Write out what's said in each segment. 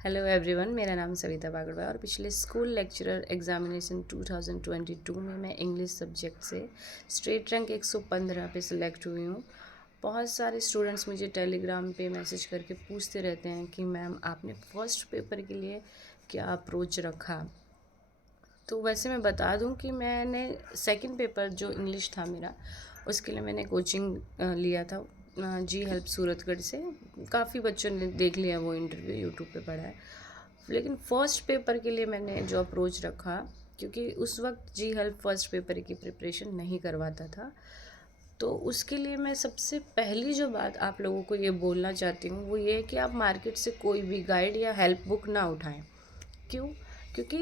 Hello everyone, मेरा नाम सविता बागड़वा और पिछले स्कूल लेक्चरर एग्जामिनेशन 2022 में मैं इंग्लिश सब्जेक्ट से स्टेट रैंक 115 पे सिलेक्ट हुई हूँ। बहुत सारे स्टूडेंट्स मुझे टेलीग्राम पे मैसेज करके पूछते रहते हैं कि मैम आपने फर्स्ट पेपर के लिए क्या अप्रोच रखा। तो वैसे मैं बता दूं कि मैंने सेकंड पेपर जो इंग्लिश था मेरा, उसके लिए मैंने कोचिंग लिया था जी हेल्प सूरतगढ़ से। काफ़ी बच्चों ने देख लिया वो इंटरव्यू, यूट्यूब पे पढ़ा है। लेकिन फ़र्स्ट पेपर के लिए मैंने जो अप्रोच रखा, क्योंकि उस वक्त जी हेल्प फर्स्ट पेपर की प्रिपरेशन नहीं करवाता था, तो उसके लिए मैं सबसे पहली जो बात आप लोगों को ये बोलना चाहती हूँ वो ये है कि आप मार्केट से कोई भी गाइड या हेल्प बुक ना उठाएं। क्यों? क्योंकि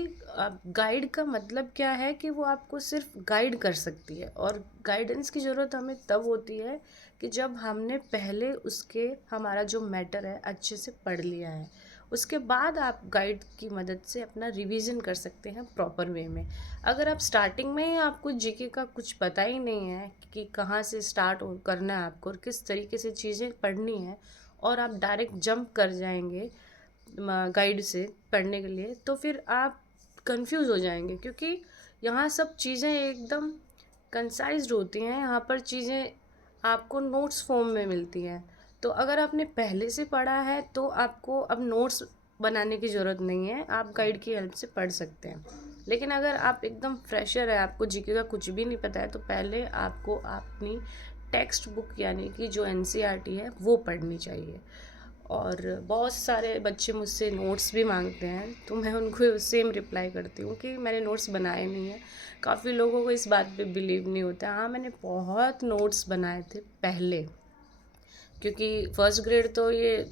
गाइड का मतलब क्या है कि वो आपको सिर्फ गाइड कर सकती है, और गाइडेंस की ज़रूरत हमें तब होती है कि जब हमने पहले उसके हमारा जो मैटर है अच्छे से पढ़ लिया है। उसके बाद आप गाइड की मदद से अपना रिवीजन कर सकते हैं प्रॉपर वे में। अगर आप स्टार्टिंग में ही आपको जीके का कुछ पता ही नहीं है कि कहाँ से स्टार्ट करना है आपको और किस तरीके से चीज़ें पढ़नी है, और आप डायरेक्ट जंप कर जाएंगे गाइड से पढ़ने के लिए, तो फिर आप कंफ्यूज हो जाएंगे। क्योंकि यहाँ सब चीज़ें एकदम कंसाइज्ड होती हैं, यहाँ पर चीज़ें आपको नोट्स फॉर्म में मिलती हैं। तो अगर आपने पहले से पढ़ा है तो आपको अब नोट्स बनाने की ज़रूरत नहीं है, आप गाइड की हेल्प से पढ़ सकते हैं। लेकिन अगर आप एकदम फ्रेशर है, आपको जीके का कुछ भी नहीं पता है, तो पहले आपको अपनी टेक्स्ट बुक यानी कि जो एनसीईआरटी है वो पढ़नी चाहिए। और बहुत सारे बच्चे मुझसे नोट्स भी मांगते हैं, तो मैं उनको सेम रिप्लाई करती हूँ कि मैंने नोट्स बनाए नहीं हैं। काफ़ी लोगों को इस बात पे बिलीव नहीं होता। हाँ, मैंने बहुत नोट्स बनाए थे पहले, क्योंकि फर्स्ट ग्रेड तो ये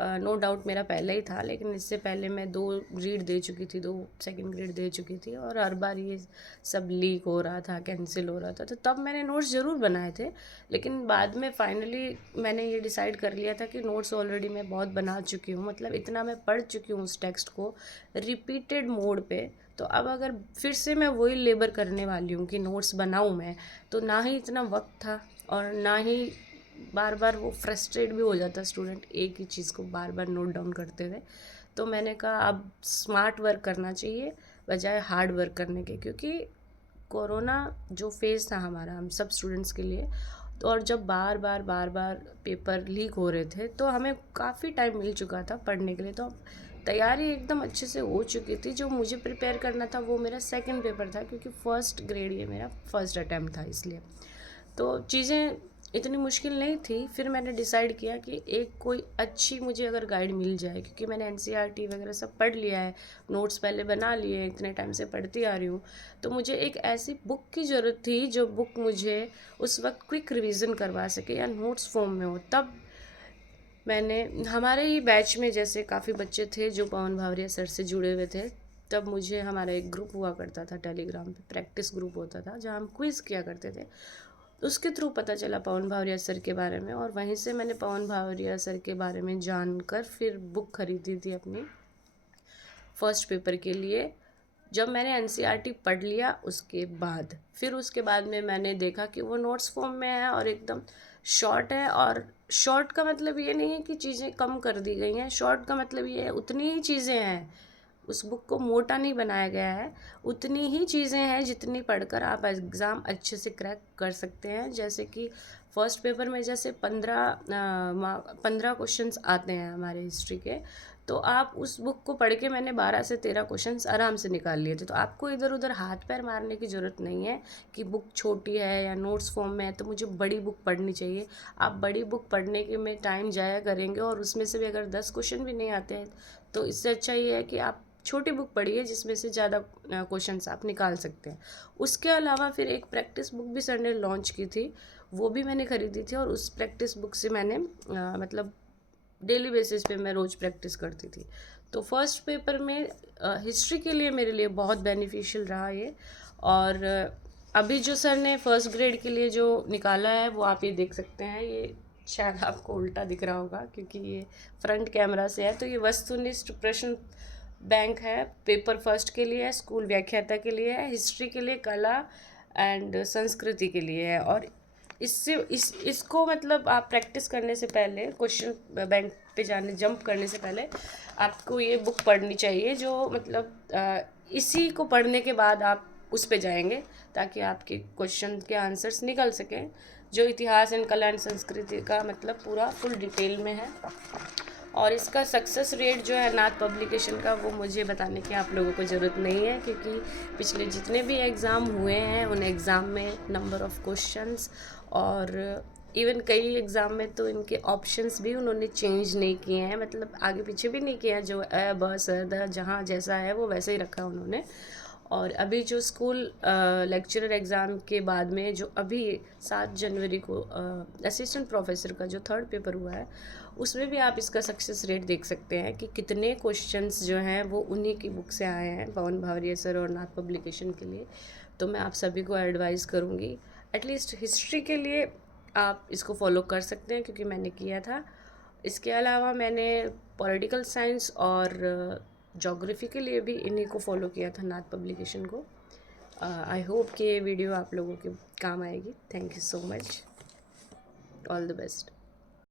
नो डाउट मेरा पहले ही था, लेकिन इससे पहले मैं 2 रीड दे चुकी थी, 2 सेकंड ग्रेड दे चुकी थी, और हर बार ये सब लीक हो रहा था, कैंसिल हो रहा था, तो तब मैंने नोट्स ज़रूर बनाए थे। लेकिन बाद में फाइनली मैंने ये डिसाइड कर लिया था कि नोट्स ऑलरेडी मैं बहुत बना चुकी हूँ, मतलब इतना मैं पढ़ चुकी हूँ उस टेक्स्ट को रिपीटेड मोड पे। तो अब अगर फिर से मैं वही लेबर करने वाली हूँ कि नोट्स बनाऊँ मैं, तो ना ही इतना वक्त था और ना ही बार बार वो फ्रस्ट्रेट भी हो जाता स्टूडेंट एक ही चीज़ को बार बार नोट डाउन करते हुए। तो मैंने कहा अब स्मार्ट वर्क करना चाहिए बजाय हार्ड वर्क करने के, क्योंकि कोरोना जो फेज़ था हमारा हम सब स्टूडेंट्स के लिए, तो और जब बार बार पेपर लीक हो रहे थे तो हमें काफ़ी टाइम मिल चुका था पढ़ने के लिए। तो तैयारी एकदम अच्छे से हो चुकी थी। जो मुझे प्रिपेयर करना था वो मेरा सेकंड पेपर था, क्योंकि फर्स्ट ग्रेड ये मेरा फर्स्ट अटैम्प्ट था, इसलिए तो चीज़ें इतनी मुश्किल नहीं थी। फिर मैंने डिसाइड किया कि एक कोई अच्छी मुझे अगर गाइड मिल जाए, क्योंकि मैंने एनसीईआरटी वगैरह सब पढ़ लिया है, नोट्स पहले बना लिए, इतने टाइम से पढ़ती आ रही हूँ, तो मुझे एक ऐसी बुक की ज़रूरत थी जो बुक मुझे उस वक्त क्विक रिवीजन करवा सके या नोट्स फॉर्म में हो। तब मैंने हमारे ही बैच में जैसे काफ़ी बच्चे थे जो पवन भावरिया सर से जुड़े हुए थे, तब मुझे हमारा एक ग्रुप हुआ करता था टेलीग्राम पे, प्रैक्टिस ग्रुप होता था जहाँ हम क्विज़ किया करते थे। उसके थ्रू पता चला पवन भावरिया सर के बारे में, और वहीं से मैंने पवन भावरिया सर के बारे में जानकर फिर बुक खरीदी थी अपनी फर्स्ट पेपर के लिए। जब मैंने एनसीईआरटी पढ़ लिया उसके बाद, फिर उसके बाद में मैंने देखा कि वो नोट्स फॉर्म में है और एकदम शॉर्ट है। और शॉर्ट का मतलब ये नहीं है कि चीज़ें कम कर दी गई हैं, शॉर्ट का मतलब ये है उतनी ही चीज़ें हैं, उस बुक को मोटा नहीं बनाया गया है, उतनी ही चीज़ें हैं जितनी पढ़कर आप एग्ज़ाम अच्छे से क्रैक कर सकते हैं। जैसे कि फर्स्ट पेपर में जैसे 15 क्वेश्चंस आते हैं हमारे हिस्ट्री के, तो आप उस बुक को पढ़ के मैंने 12 से 13 क्वेश्चंस आराम से निकाल लिए थे। तो आपको इधर उधर हाथ पैर मारने की ज़रूरत नहीं है कि बुक छोटी है या नोट्स फॉर्म में है तो मुझे बड़ी बुक पढ़नी चाहिए। आप बड़ी बुक पढ़ने के में टाइम जाया करेंगे और उसमें से भी अगर 10 क्वेश्चन भी नहीं आते हैं, तो इससे अच्छा ये है कि आप छोटी बुक पढ़िए जिसमें से ज़्यादा क्वेश्चंस आप निकाल सकते हैं। उसके अलावा फिर एक प्रैक्टिस बुक भी सर ने लॉन्च की थी, वो भी मैंने ख़रीदी थी, और उस प्रैक्टिस बुक से मैंने मतलब डेली बेसिस पे मैं रोज़ प्रैक्टिस करती थी। तो फर्स्ट पेपर में हिस्ट्री के लिए मेरे लिए बहुत बेनिफिशियल रहा ये। और अभी जो सर ने फर्स्ट ग्रेड के लिए जो निकाला है वो आप ये देख सकते हैं, ये शायद आपको उल्टा दिख रहा होगा क्योंकि ये फ्रंट कैमरा से है। तो ये वस्तुनिष्ठ प्रश्न बैंक है, पेपर फर्स्ट के लिए है, स्कूल व्याख्याता के लिए है, हिस्ट्री के लिए, कला एंड संस्कृति के लिए है। और इससे इसको मतलब आप प्रैक्टिस करने से पहले क्वेश्चन बैंक पे जाने जंप करने से पहले आपको ये बुक पढ़नी चाहिए, जो मतलब इसी को पढ़ने के बाद आप उस पे जाएंगे ताकि आपके क्वेश्चन के आंसर्स निकल सकें, जो इतिहास एंड कला एंड संस्कृति का मतलब पूरा फुल डिटेल में है। और इसका सक्सेस रेट जो है नाथ पब्लिकेशन का, वो मुझे बताने की आप लोगों को ज़रूरत नहीं है, क्योंकि पिछले जितने भी एग्ज़ाम हुए हैं उन एग्ज़ाम में नंबर ऑफ़ क्वेश्चंस और इवन कई एग्ज़ाम में तो इनके ऑप्शंस भी उन्होंने चेंज नहीं किए हैं, मतलब आगे पीछे भी नहीं किया, जो अ ब स द जहाँ जैसा है वो वैसे ही रखा उन्होंने। और अभी जो स्कूल लेक्चरर एग्ज़ाम के बाद में जो अभी 7 जनवरी को असिस्टेंट प्रोफेसर का जो 3rd पेपर हुआ है, उसमें भी आप इसका सक्सेस रेट देख सकते हैं कि कितने क्वेश्चंस जो हैं वो उन्हीं की बुक से आए हैं, पवन भावरिया सर और नाथ पब्लिकेशन के लिए। तो मैं आप सभी को एडवाइस करूँगी, एटलीस्ट हिस्ट्री के लिए आप इसको फॉलो कर सकते हैं, क्योंकि मैंने किया था। इसके अलावा मैंने पॉलिटिकल साइंस और ज्योग्राफी के लिए भी इन्हीं को फॉलो किया था, नाथ पब्लिकेशन को। आई होप कि ये वीडियो आप लोगों के काम आएगी। Thank you so much, all the best.